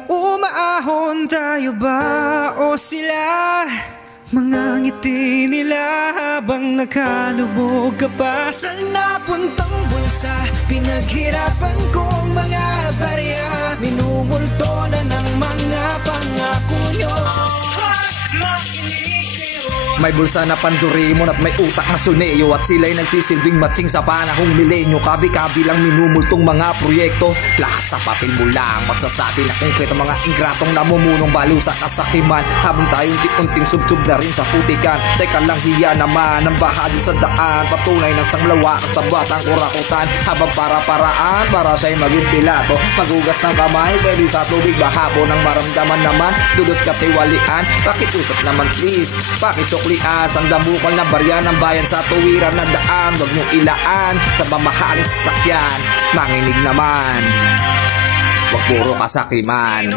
Umaahon tayo ba o sila? Mga ngiti nila habang nakalubog ka pa sa napuntang bulsa. Pinaghirapan kong mga barya, minumulto na ng mga pangako nyo. May bulsa na pandurimon at may utak na suneyo, at sila'y nagsisilbing matching sa panahong milenyo. Kabi-kabi lang minumultong mga proyekto, lahat sa papel mo lang magsasabi na konkreto. Mga ingratong namumunong balo sa kasakiman, habang tayong unting subsub na rin sa putikan. Teka lang, hiya naman ang bahagi sa daan, patunay ng sanglawa sa batang kurakutan. Habang para-paraan para siya'y maging pilato, magugas ng kamay pwede sa tubig bahabo. Nang maramdaman naman dudot katiwalian, pakitusap naman please, pakisuklian ang damukal na barya ng bayan sa tuwiran na daan. Huwag niyong ilaan sa mamahaling sasakyan, manginig naman, huwag puro kasakiman.